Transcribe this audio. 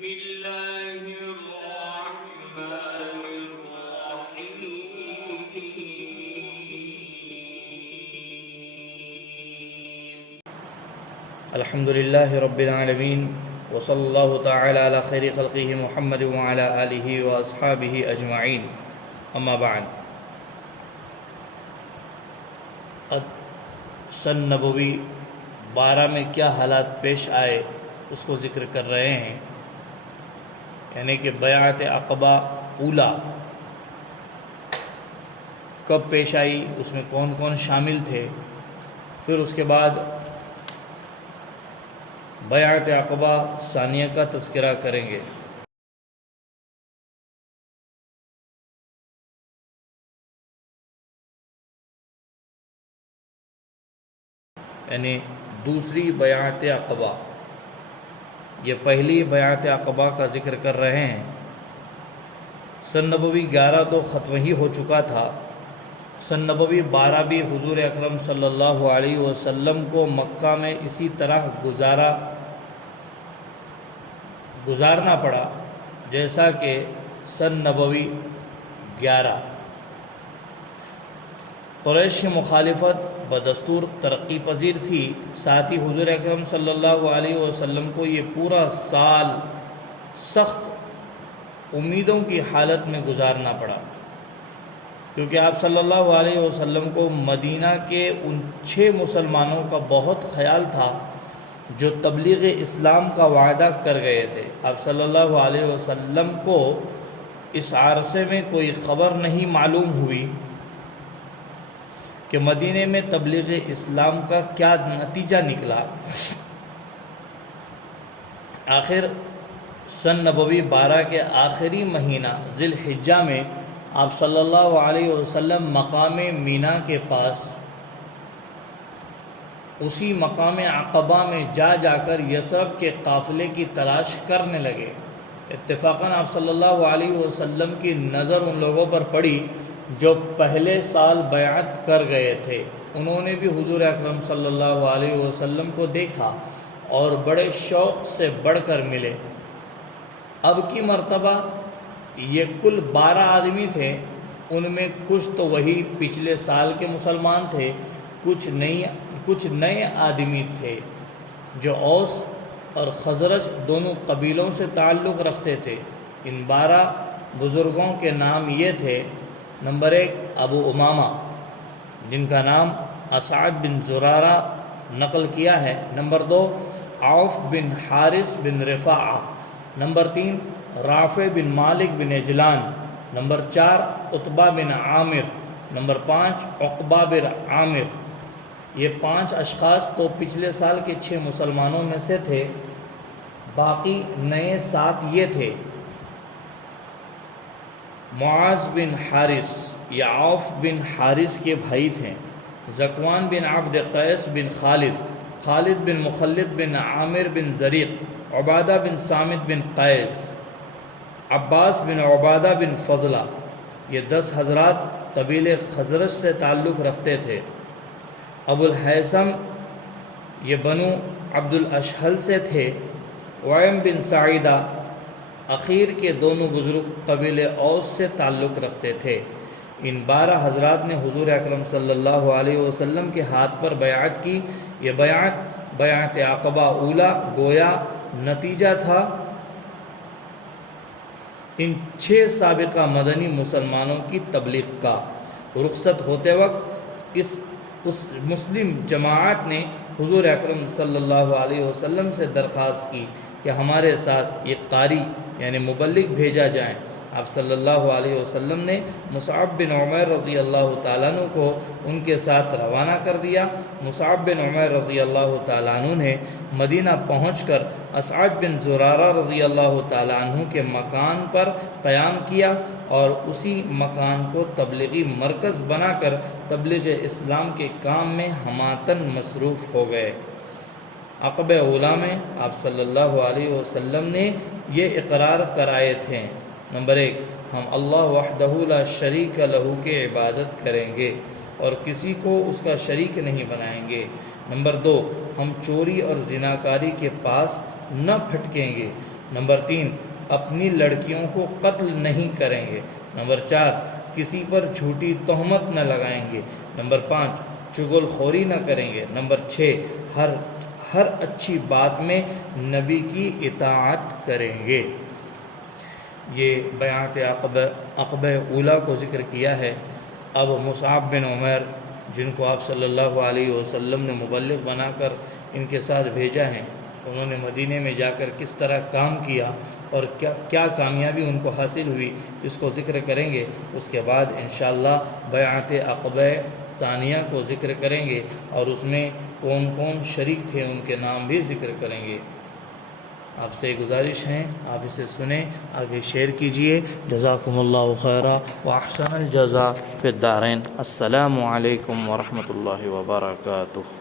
بسم الله الرحمن الرحيم. الحمد لله رب العالمين وصلى الله تعالى على خير خلقه محمد وعلى آله وأصحابه أجمعين. أما بعد، اب سن نبوی 12 میں کیا حالات پیش آئے اس کو ذکر کر رہے ہیں، یعنی کہ بیعت عقبہ اولیٰ کب پیش آئی، اس میں کون کون شامل تھے، پھر اس کے بعد بیعت عقبہ ثانیہ کا تذکرہ کریں گے۔ یعنی دوسری بیعت عقبہ، یہ پہلی بیعت عقبہ کا ذکر کر رہے ہیں۔ سن نبوی 11 تو ختم ہی ہو چکا تھا، سن نبوی 12 بھی حضور اکرم صلی اللہ علیہ وسلم کو مکہ میں اسی طرح گزارنا پڑا جیسا کہ سن نبوی 11۔ قریش کی مخالفت بدستور ترقی پذیر تھی، ساتھ ہی حضور اکرم صلی اللہ علیہ وسلم کو یہ پورا سال سخت امیدوں کی حالت میں گزارنا پڑا، کیونکہ آپ صلی اللہ علیہ وسلم کو مدینہ کے ان 6 مسلمانوں کا بہت خیال تھا جو تبلیغ اسلام کا وعدہ کر گئے تھے۔ آپ صلی اللہ علیہ وسلم کو اس عرصے میں کوئی خبر نہیں معلوم ہوئی کہ مدینے میں تبلیغ اسلام کا کیا نتیجہ نکلا۔ آخر سن نبوی 12 کے آخری مہینہ ذی الحجہ میں آپ صلی اللہ علیہ وسلم مقام مینا کے پاس اسی مقام عقبہ میں جا کر یثرب کے قافلے کی تلاش کرنے لگے۔ اتفاقاً آپ صلی اللہ علیہ وسلم کی نظر ان لوگوں پر پڑی جو پہلے سال بیعت کر گئے تھے، انہوں نے بھی حضور اکرم صلی اللہ علیہ وسلم کو دیکھا اور بڑے شوق سے بڑھ کر ملے۔ اب کی مرتبہ یہ کل 12 آدمی تھے، ان میں کچھ تو وہی پچھلے سال کے مسلمان تھے، کچھ نئے آدمی تھے جو اوس اور خزرج دونوں قبیلوں سے تعلق رکھتے تھے۔ ان 12 بزرگوں کے نام یہ تھے: نمبر 1 ابو امامہ، جن کا نام اسعد بن زرارہ نقل کیا ہے۔ نمبر 2 عوف بن حارث بن رفاعہ۔ نمبر 3 رافع بن مالک بن عجلان۔ نمبر 4 عتبہ بن عامر۔ نمبر 5 عقبہ بن عامر۔ یہ 5 اشخاص تو پچھلے سال کے 6 مسلمانوں میں سے تھے، باقی نئے 7 یہ تھے: معاذ بن حارث، یہ عوف بن حارث کے بھائی تھے، ذکوان بن عبد قیس بن خالد، خالد بن مخلد بن عامر بن زریق، عبادہ بن صامت بن قیس، عباس بن عبادہ بن فضلہ۔ یہ 10 حضرات قبیل خزرج سے تعلق رکھتے تھے۔ ابو الحیثم، یہ بنو عبد الاشہل سے تھے۔ وعیم بن سعیدہ، اخیر کے دونوں بزرگ قبیل اوس سے تعلق رکھتے تھے۔ ان 12 حضرات نے حضور اکرم صلی اللہ علیہ وسلم کے ہاتھ پر بیعت کی۔ یہ بیعت عقبہ اولیٰ گویا نتیجہ تھا ان 6 سابقہ مدنی مسلمانوں کی تبلیغ کا۔ رخصت ہوتے وقت اس مسلم جماعت نے حضور اکرم صلی اللہ علیہ وسلم سے درخواست کی کہ ہمارے ساتھ ایک قاری یعنی مبلغ بھیجا جائے۔ آپ صلی اللہ علیہ وسلم نے مصعب بن عمیر رضی اللہ تعالیٰ عنہ کو ان کے ساتھ روانہ کر دیا۔ مصعب بن عمیر رضی اللہ تعالیٰ عنہ نے مدینہ پہنچ کر اسعد بن زرارہ رضی اللہ تعالیٰ عنہ کے مکان پر قیام کیا اور اسی مکان کو تبلیغی مرکز بنا کر تبلیغ اسلام کے کام میں ہماتاً مصروف ہو گئے۔ عقبہ اولیٰ میں آپ صلی اللہ علیہ وسلم نے یہ اقرار کرائے تھے: نمبر 1 ہم اللہ وحدہ لا شریک لہ کی عبادت کریں گے اور کسی کو اس کا شریک نہیں بنائیں گے۔ نمبر 2 ہم چوری اور زناکاری کے پاس نہ پھٹکیں گے۔ نمبر 3 اپنی لڑکیوں کو قتل نہیں کریں گے۔ نمبر 4 کسی پر جھوٹی تہمت نہ لگائیں گے۔ نمبر 5 چغل خوری نہ کریں گے۔ نمبر 6 ہر اچھی بات میں نبی کی اطاعت کریں گے۔ یہ بیعت عقبہ اولیٰ کو ذکر کیا ہے۔ اب مصعب بن عمیر جن کو آپ صلی اللہ علیہ وسلم نے مبلغ بنا کر ان کے ساتھ بھیجا ہے، انہوں نے مدینے میں جا کر کس طرح کام کیا اور کیا کامیابی ان کو حاصل ہوئی، اس کو ذکر کریں گے۔ اس کے بعد انشاءاللہ بیعت عقبہ ثانیہ کو ذکر کریں گے اور اس میں کون کون شریک تھے ان کے نام بھی ذکر کریں گے۔ آپ سے گزارش ہے آپ اسے سنیں، آگے شیئر کیجئے۔ جزاکم اللہ خیرا واحسن الجزاء فی الدارین۔ السلام علیکم ورحمۃ اللہ وبرکاتہ۔